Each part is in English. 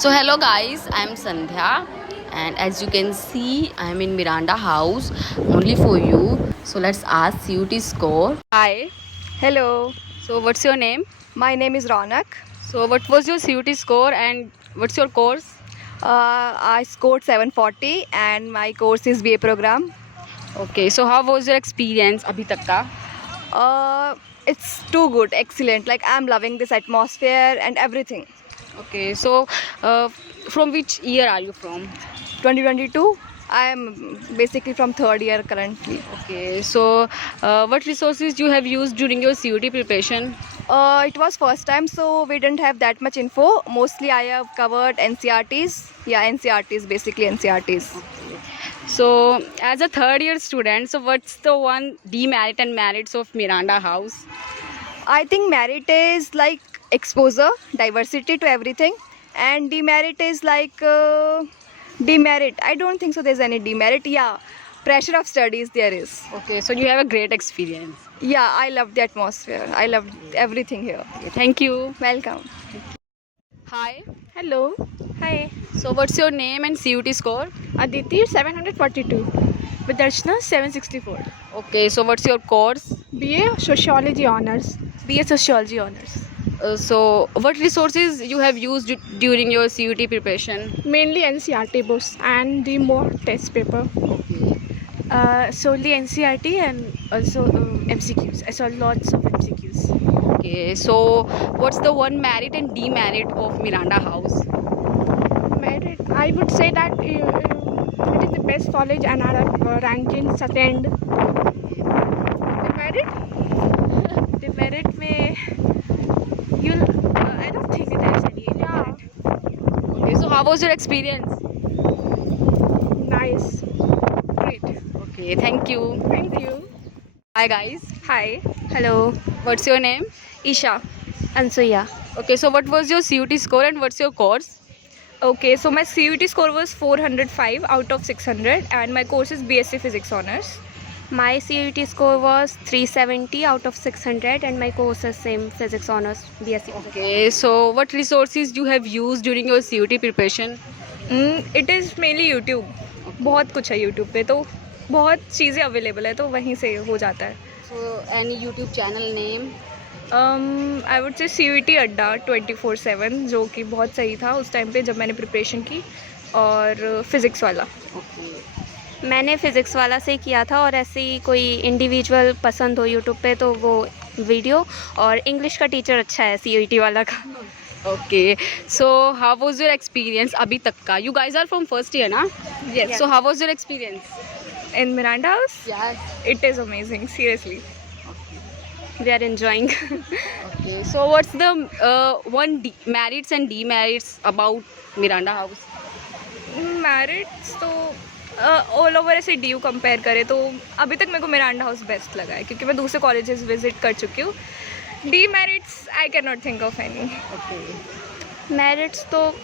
So hello guys, I am Sandhya and as you can see I am in Miranda house only for you. So let's ask CUT score. Hi. Hello, So what's your name? my name is Ronak. So what was your CUT score and what's your course? I scored 740 and my course is BA program. Okay, so how was your experience abhi tak ka? Uh, it's too good, excellent. Like I'm loving this atmosphere and everything. Okay, so uh, from which year are you from? 2022, I am basically from third year currently. Okay, so what resources you have used during your CUT preparation? It was first time, so we didn't have that much info. Mostly I have covered NCRTs. Yeah, NCRTs, basically NCRTs. So, as a third year student, so what's the one demerit and merits of Miranda House? I think merit is like exposure, diversity to everything, and demerit is like demerit. I don't think so. There's any demerit. Yeah, pressure of studies there is. Okay, so you have a great experience. Yeah, I love the atmosphere. I love everything here. Okay, thank you. Welcome. Hi. Hello. Hi. So, what's your name and CUT score? Aditi 742. Vidarshana 764. Okay, so what's your course? BA Sociology Honors. BA Sociology Honors. So, what resources you have used during your CUT preparation? Mainly NCRT books and the more test paper. Solely NCRT and also MCQs. I saw lots of MCQs. Okay, so what's the one merit and demerit of Miranda House? Merit. I would say that it is the best college and our rankings attend. Demerit? The merit may you'll. I don't think there's any. Yeah. Okay, so how was your experience? Nice. Great. Okay, thank you. Thank you. Hi guys. Hi. Hello, What's your name? Isha. Ansuya. Okay, so what was your CUT score and what's your course? Okay, so my CUT score was 405 out of 600, and my course is BSc Physics Honors. My CUT score was 370 out of 600 and my course is same physics honors BSc physics. Okay, so what resources you have used during your CUT preparation? It is mainly YouTube. बहुत कुछ है YouTube पे, तो बहुत चीज़ें available है, तो वहीं से हो जाता है. So any YouTube channel name? I would say CUT अड्डा 24/7, जो कि बहुत सही था उस टाइम पे जब मैंने प्रिपरेशन की, और फिज़िक्स वाला. Okay. मैंने फिजिक्स वाला से किया था और ऐसे ही कोई इंडिविजुअल पसंद हो यूट्यूब पे तो वो वीडियो, और इंग्लिश का टीचर अच्छा है CUT वाला का. Okay. So how was your experience abhi tak ka? You guys are from first year, na? Yes. So how was your experience? In Miranda House, Yes. it is amazing, seriously. We are enjoying. Okay. So what's the merits and demerits about Miranda House? Merits तो all over ऐसे DU compare करें तो अभी तक मेरे को Miranda house best लगा है, क्योंकि मैं दूसरे कॉलेजेस विजिट कर चुकी हूँ. D merits I can not think of any. Merits तो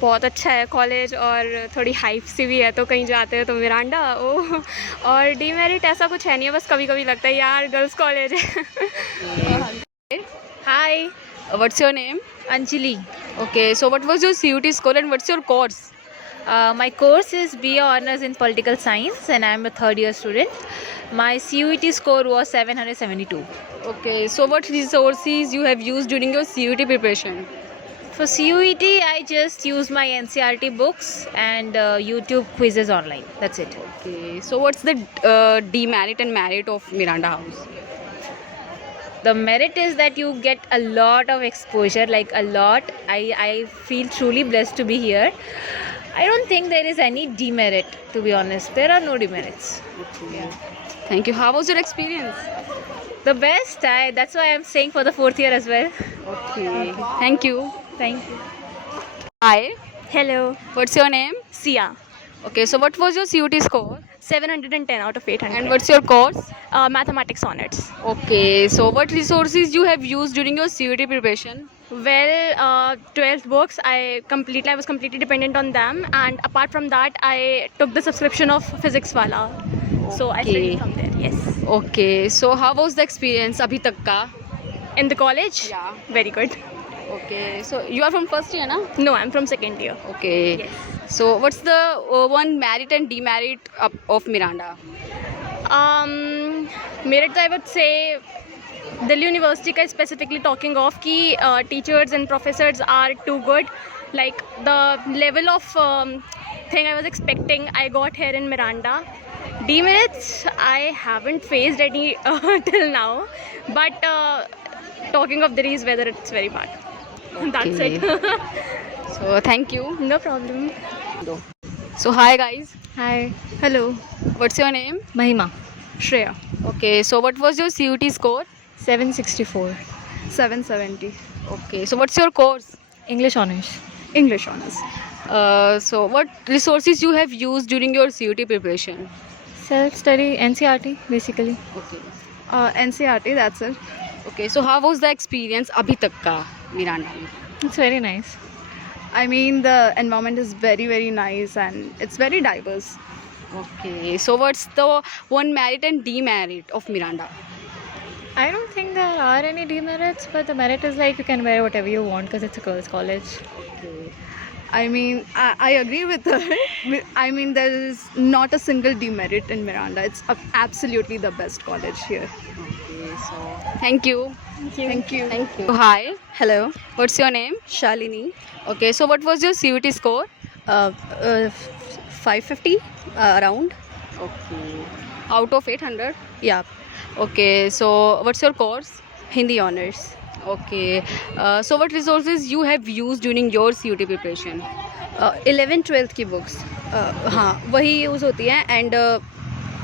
बहुत अच्छा है कॉलेज और थोड़ी हाइप सी भी है, तो कहीं जाते हो तो मिरांडा ओ. और डीमेरिट ऐसा कुछ है नहीं है, बस कभी कभी लगता है यार गर्ल्स कॉलेज है. Hi. What's your name? Anjali. Okay. So what was your CUT score and what's your course? My course is BA Honours in Political Science and I am a third year student. My CUT score was 772. Okay. So what resources you have used during your CUT preparation? For CUET, I just use my NCRT books and YouTube quizzes online. That's it. Okay. So what's the demerit and merit of Miranda House? The merit is that you get a lot of exposure, like a lot. I feel truly blessed to be here. I don't think there is any demerit, to be honest. There are no demerits. Thank you. How was your experience? The best. That's why I'm staying for the fourth year as well. Okay. Thank you. Thank you. Hi. Hello, What's your name? Siya. Okay. So what was your CUT score? 710 out of 800. And what's your course? Mathematics honors. Okay. So what resources you have used during your CUT preparation? Well, 12th books, I was completely dependent on them, and apart from that, I took the subscription of physics wala. So I Okay. studied from there. Yes. Okay. So how was the experience abhi tak ka? In the college? Yeah. Very good. Okay, so you are from first year, na? No, I'm from second year. Okay. Yes. So what's the one merit and demerit of Miranda? Merit, I would say Delhi University ka specifically talking of ki teachers and professors are too good. Like the level of thing I was expecting, I got here in Miranda. Demerits, I haven't faced any till now. But talking of Delhi's weather, it's very bad. That's it. So thank you. No problem. So hi guys, Hi. Hello. what's your name? Mahima. Shreya. Okay, so what was your CUT score? 764. 770. Okay, so what's your course? English honors. English honors. So what resources you have used during your CUT preparation? Self-study, NCRT basically. Okay. NCRT, that's it. Okay, so how was the experience abhi tak ka Miranda mein? It's very nice. I mean, the environment is very, very nice and it's very diverse. Okay, so what's the one merit and demerit of Miranda? I don't think there are any demerits, but the merit is like you can wear whatever you want because it's a girls' college. Okay. I mean, I agree with her. I mean, there is not a single demerit in Miranda. It's absolutely the best college here. Okay, so thank you. Thank you. Thank you. So, hi, Hello, what's your name? Shalini. Okay, so what was your CUT score? 550 around. Okay. Out of 800? Yeah, Okay, so what's your course? Hindi honors. Okay. So what resources you have used during your CUT preparation? 11th-12th की books हाँ वही use होती हैं and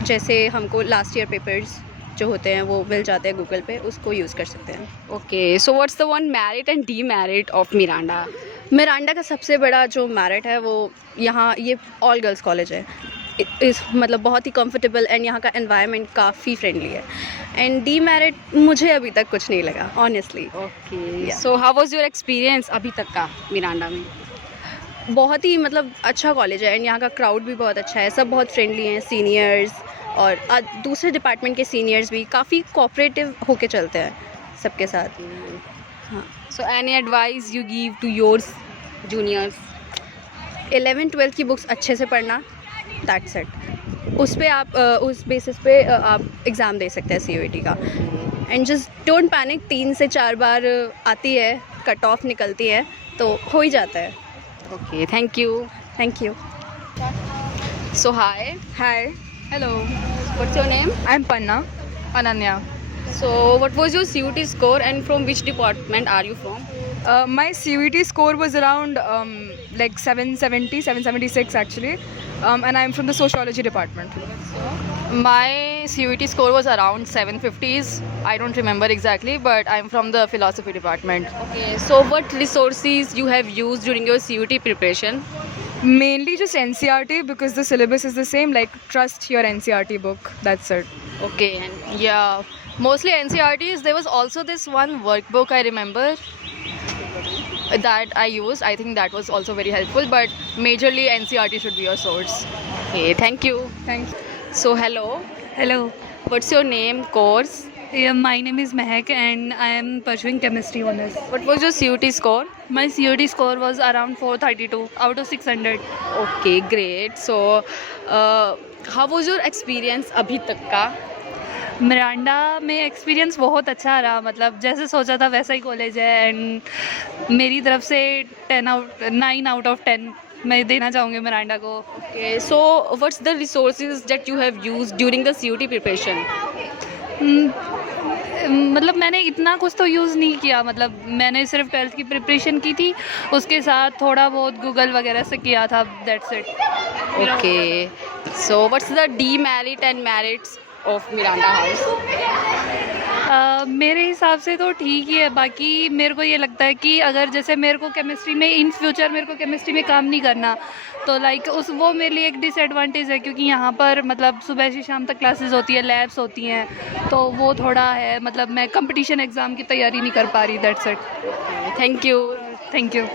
जैसे हमको last year papers जो होते हैं वो मिल जाते हैं गूगल पे उसको यूज़ कर सकते हैं. Okay, so what's the one merit and demerit of Miranda? Miranda का सबसे बड़ा जो मेरिट है वो यहाँ ये ऑल गर्ल्स कॉलेज है. इस मतलब बहुत ही कंफर्टेबल एंड यहाँ का एनवायरनमेंट काफ़ी फ्रेंडली है. एंड डी मेरिट मुझे अभी तक कुछ नहीं लगा honestly. Okay. Yeah. So how was your experience अभी तक का Miranda में? बहुत ही मतलब अच्छा कॉलेज है एंड यहाँ का क्राउड भी बहुत अच्छा है. सब बहुत फ्रेंडली हैं. सीनियर्स और दूसरे डिपार्टमेंट के सीनियर्स भी काफ़ी कोऑपरेटिव होके चलते हैं सबके साथ. So any advice you give to your juniors? 11th-12th की बुक्स अच्छे से पढ़ना. That's it. उस पे आप उस बेसिस पे आप एग्ज़ाम दे सकते हैं CUET का. And just don't panic. 3 से 4 बार आती है, कट ऑफ निकलती है तो हो ही जाता है. Okay, thank you. Thank you. So hi, hi. hello. What's your name? I am Panna Ananya. So what was your CUT score and from which department are you from? My CUET score was around like 770, 776 actually, and I'm from the sociology department. My CUET score was around 750s. I don't remember exactly, but I'm from the philosophy department. Okay, so what resources you have used during your CUT preparation? Mainly just NCRT because the syllabus is the same. Like trust your NCRT book. That's it. Okay, and Yeah, mostly NCRTs. There was also this one workbook I remember that I used. I think that was also very helpful, but majorly NCRT should be your source. okay, thank you. Thanks. So hello, Hello, what's your name, course? yeah, my name is Mehak and I am pursuing chemistry honors. What was your CUT score? My CUET score was around 432 out of 600. Okay, great. So how was your experience अभी तक का? Miranda में experience बहुत अच्छा रहा. मतलब जैसे सोचा था वैसा ही कॉलेज है एंड मेरी तरफ से 9 out of 10 मैं देना चाहूँगी मिरांडा को. Okay, so what's the resources that you have used during the CUT preparation? मतलब मैंने इतना कुछ तो यूज़ नहीं किया. मतलब मैंने सिर्फ 12th की प्रिपरेशन की थी, उसके साथ थोड़ा बहुत गूगल वगैरह से किया था. That's it. Okay, so what's the demerit and merits of Miranda House? मेरे हिसाब से तो ठीक ही है. बाकी मेरे को ये लगता है कि अगर जैसे मेरे को केमिस्ट्री में इन फ्यूचर मेरे को केमिस्ट्री में काम नहीं करना तो लाइक उस वो मेरे लिए एक डिसएडवांटेज है क्योंकि यहाँ पर मतलब सुबह से शाम तक क्लासेस होती है, लैब्स होती हैं, तो वो थोड़ा है. मतलब मैं कंपटीशन एग्ज़ाम की तैयारी नहीं कर पा रही. That's it. Thank you. Thank you.